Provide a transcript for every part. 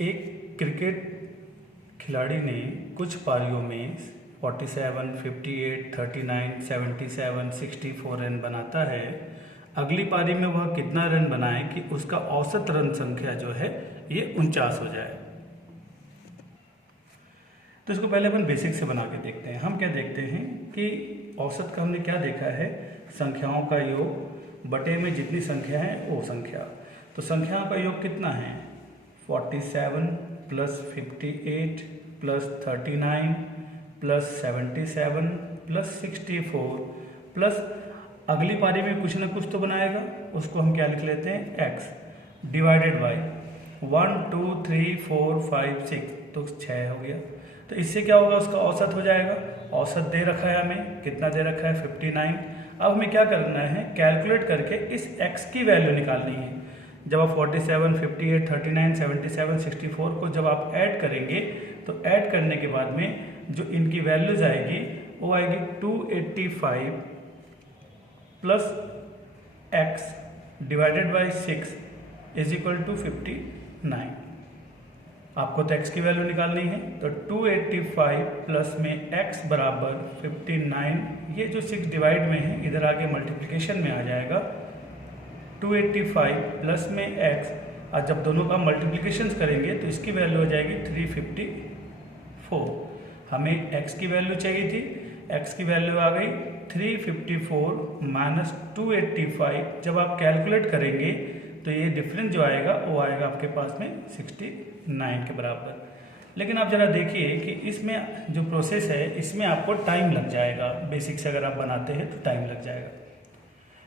एक क्रिकेट खिलाड़ी ने कुछ पारियों में 47, 58, 39, 77, 64 रन बनाता है। अगली पारी में वह कितना रन बनाए कि उसका औसत रन संख्या जो है ये 49 हो जाए। तो इसको पहले अपन बेसिक से बना के देखते हैं। हम क्या देखते हैं कि औसत का हमने क्या देखा है, संख्याओं का योग बटे में जितनी संख्या है वो संख्या। तो संख्याओं का योग कितना है, 47 plus 58 plus 39 plus 77 plus 64 plus अगली पारी में कुछ ना कुछ तो बनाएगा, उसको हम क्या लिख लेते हैं x डिवाइडेड बाई 1 2 3 4 5 6, तो 6 हो गया। तो इससे क्या होगा, उसका औसत हो जाएगा। औसत दे रखा है हमें, कितना दे रखा है 59। अब हमें क्या करना है, कैलकुलेट करके इस x की वैल्यू निकालनी है। जब आप 47, 58, 39, 77, 64 को जब आप ऐड करेंगे तो ऐड करने के बाद में जो इनकी वैल्यूज आएगी वो आएगी 285 plus x divided by 6 is equal to 59। आपको तो x की वैल्यू निकालनी है, तो 285 प्लस में x बराबर 59। ये जो 6 डिवाइड में है इधर आगे मल्टीप्लिकेशन में आ जाएगा। 285 प्लस में x, और जब दोनों का मल्टीप्लिकेशन करेंगे तो इसकी वैल्यू हो जाएगी 354। हमें x की वैल्यू चाहिए थी, x की वैल्यू आ गई 354 माइनस 285। जब आप कैलकुलेट करेंगे तो ये डिफरेंस जो आएगा वो आएगा आपके पास में 69 के बराबर। लेकिन आप ज़रा देखिए कि इसमें जो प्रोसेस है इसमें आपको टाइम लग जाएगा। बेसिक से अगर आप बनाते हैं तो टाइम लग जाएगा।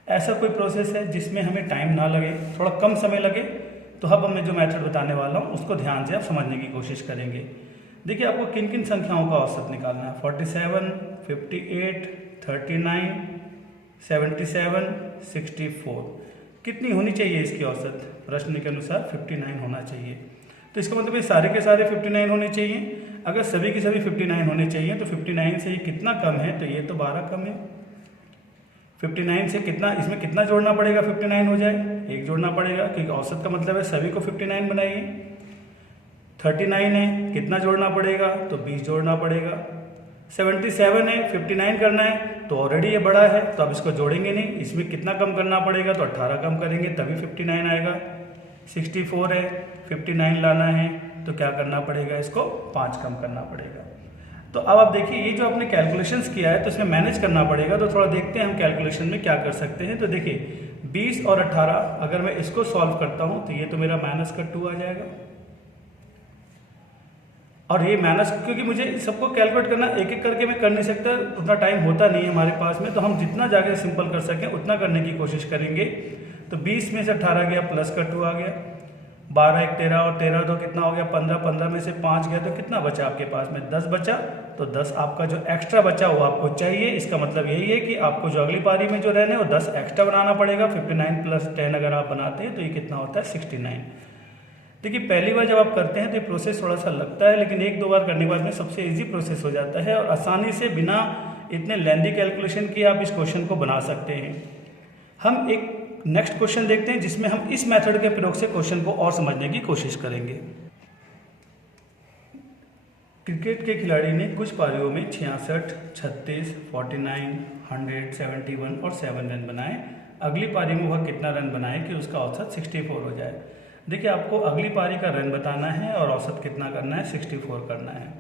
ऐसा कोई प्रोसेस है जिसमें हमें टाइम ना लगे, थोड़ा कम समय लगे, तो अब मैं जो मेथड बताने वाला हूँ उसको ध्यान से आप समझने की कोशिश करेंगे। देखिए आपको किन किन संख्याओं का औसत निकालना है, 47, 58, 39, 77, 64 कितनी होनी चाहिए इसकी औसत, प्रश्न के अनुसार 59 होना चाहिए। तो इसका मतलब ये सारे के सारे 59 होने चाहिए। अगर सभी के सभी 59 होने चाहिए तो 59 से ये कितना कम है, तो ये तो 12 कम है। 59 से कितना, इसमें कितना जोड़ना पड़ेगा 59 हो जाए, 1 जोड़ना पड़ेगा, क्योंकि औसत का मतलब है सभी को 59 बनाइए। 39 है, कितना जोड़ना पड़ेगा, तो 20 जोड़ना पड़ेगा। 77 है, 59 करना है, तो ऑलरेडी ये बड़ा है तो अब इसको जोड़ेंगे नहीं। इसमें कितना कम करना पड़ेगा, तो 18 कम करेंगे तभी 59 आएगा। 64 है, 59 लाना है तो क्या करना पड़ेगा, इसको 5 कम करना पड़ेगा। तो अब आप देखिए ये जो आपने कैलकुलेशंस किया है तो इसमें मैनेज करना पड़ेगा। तो थोड़ा देखते हैं हम कैलकुलेशन में क्या कर सकते हैं। तो देखिए 20 और 18 अगर मैं इसको सॉल्व करता हूं तो ये तो मेरा माइनस का 2 आ जाएगा। और ये माइनस, क्योंकि मुझे सबको कैलकुलेट करना एक एक करके मैं कर नहीं सकता, उतना टाइम होता नहीं है हमारे पास में, तो हम जितना जाके सिंपल कर सकें उतना करने की कोशिश करेंगे। तो 20 में से 18 गया, प्लस का 2 आ गया। 12 1 13 और 13 तो कितना हो गया 15, 15 में से 5 गया तो कितना बचा आपके पास में 10 बचा। तो 10 आपका जो एक्स्ट्रा बचा वो आपको चाहिए। इसका मतलब यही है कि आपको जो अगली पारी में जो रन है वो 10 एक्स्ट्रा बनाना पड़ेगा। 59 प्लस 10 अगर आप बनाते हैं तो ये कितना होता है 69। देखिए पहली बार जब आप करते हैं तो ये प्रोसेस थोड़ा सा लगता है, लेकिन 1-2 बार करने के बाद में सबसे ईजी प्रोसेस हो जाता है और आसानी से बिना इतने लेंदी कैलकुलेशन किए आप इस क्वेश्चन को बना सकते हैं। हम एक नेक्स्ट क्वेश्चन देखते हैं जिसमें हम इस मेथड के प्रयोग से क्वेश्चन को और समझने की कोशिश करेंगे। क्रिकेट के खिलाड़ी ने कुछ पारियों में 66, 36, 49, 100, 71 और 7 रन बनाए। अगली पारी में वह कितना रन बनाए कि उसका औसत 64 हो जाए। देखिए आपको अगली पारी का रन बताना है और औसत कितना करना है, 64 करना है।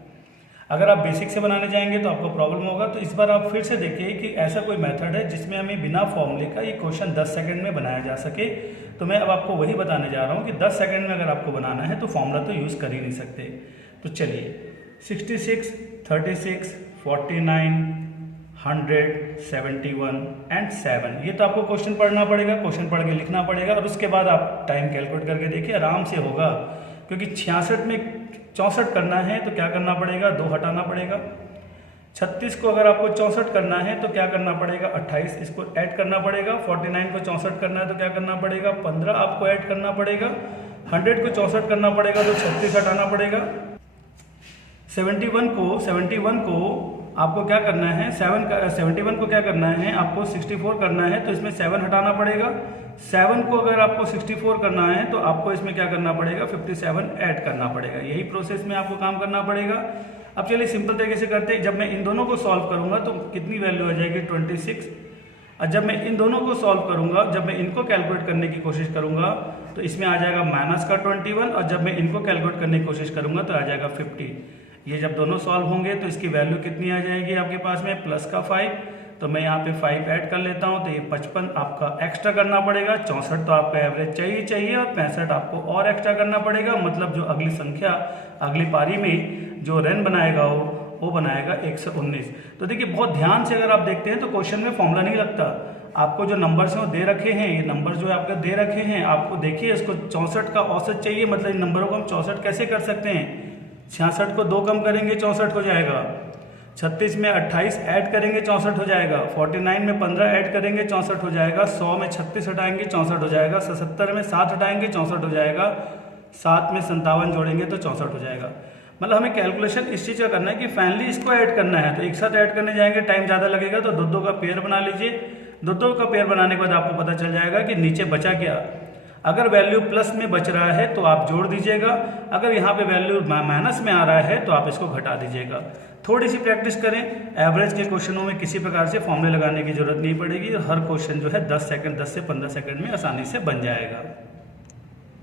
अगर आप बेसिक से बनाने जाएंगे तो आपको प्रॉब्लम होगा। तो इस बार आप फिर से देखिए कि ऐसा कोई मेथड है जिसमें हमें बिना फॉर्मूले का ये क्वेश्चन 10 सेकंड में बनाया जा सके। तो मैं अब आपको वही बताने जा रहा हूँ कि 10 सेकंड में अगर आपको बनाना है तो फॉर्मूला तो यूज़ कर ही नहीं सकते। तो चलिए 66, 36, 49, 100, 71 एंड 7, ये तो आपको क्वेश्चन पढ़ना पड़ेगा, क्वेश्चन पढ़ के लिखना पड़ेगा और उसके बाद आप टाइम कैलकुलेट करके देखिए, आराम से होगा। क्योंकि 66 में 64 करना है तो क्या करना पड़ेगा, 2 हटाना पड़ेगा। 36 को अगर आपको 64 करना है तो क्या करना पड़ेगा, 28 इसको ऐड करना पड़ेगा। 49 को 64 करना है तो क्या करना पड़ेगा, 15 आपको ऐड करना पड़ेगा। 100 को 64 करना पड़ेगा तो 36 हटाना पड़ेगा। 71 को आपको क्या करना है, 71 को क्या करना है आपको 64 करना है तो इसमें 7 हटाना पड़ेगा। 7 को अगर आपको 64 करना है तो आपको इसमें क्या करना पड़ेगा, 57 ऐड करना पड़ेगा। यही प्रोसेस में आपको काम करना पड़ेगा। अब चलिए सिंपल तरीके से करते हैं। जब मैं इन दोनों को सॉल्व करूंगा तो कितनी वैल्यू आ जाएगी, 26। और जब मैं इन दोनों को सॉल्व करूंगा, जब मैं इनको कैलकुलेट करने की कोशिश करूंगा तो इसमें आ जाएगा माइनस का 21, और जब मैं इनको कैलकुलेट करने की कोशिश करूंगा तो आ जाएगा 50। ये जब दोनों सॉल्व होंगे तो इसकी वैल्यू कितनी आ जाएगी आपके पास में, प्लस का 5। तो मैं यहाँ पे 5 ऐड कर लेता हूँ, तो ये 55 आपका एक्स्ट्रा करना पड़ेगा। 64 तो आपका एवरेज चाहिए और 65 आपको और एक्स्ट्रा करना पड़ेगा। मतलब जो अगली संख्या अगली पारी में जो रन बनाएगा वो बनाएगा 119। तो देखिए बहुत ध्यान से अगर आप देखते हैं तो क्वेश्चन में फॉर्मूला नहीं लगता। आपको जो नंबर्स हैं वो दे रखे हैं, ये नंबर जो है आपके दे रखे हैं, आपको देखिए इसको 64 का औसत चाहिए। मतलब इन नंबरों को हम 64 कैसे कर सकते हैं, 66 को 2 कम करेंगे 64 हो जाएगा, 36 में 28 ऐड करेंगे 64 हो जाएगा, 49 में 15 ऐड करेंगे 64 हो जाएगा, 100 में 36 हटाएंगे 64 हो जाएगा, 77 में 7 हटाएंगे 64 हो जाएगा, 7 में 57 जोड़ेंगे तो 64 हो जाएगा। मतलब हमें कैलकुलेशन इस चीज़ का करना है कि फाइनली इसको ऐड करना है। तो एक साथ ऐड करने जाएंगे टाइम ज़्यादा लगेगा, तो दो का पेयर बना लीजिए। दो का पेयर बनाने के बाद आपको पता चल जाएगा कि नीचे बचा क्या। अगर वैल्यू प्लस में बच रहा है तो आप जोड़ दीजिएगा, अगर यहाँ पे वैल्यू माइनस में आ रहा है तो आप इसको घटा दीजिएगा। थोड़ी सी प्रैक्टिस करें, एवरेज के क्वेश्चनों में किसी प्रकार से फॉर्मूले लगाने की जरूरत नहीं पड़ेगी। हर क्वेश्चन जो है 10 से 15 सेकंड में आसानी से बन जाएगा।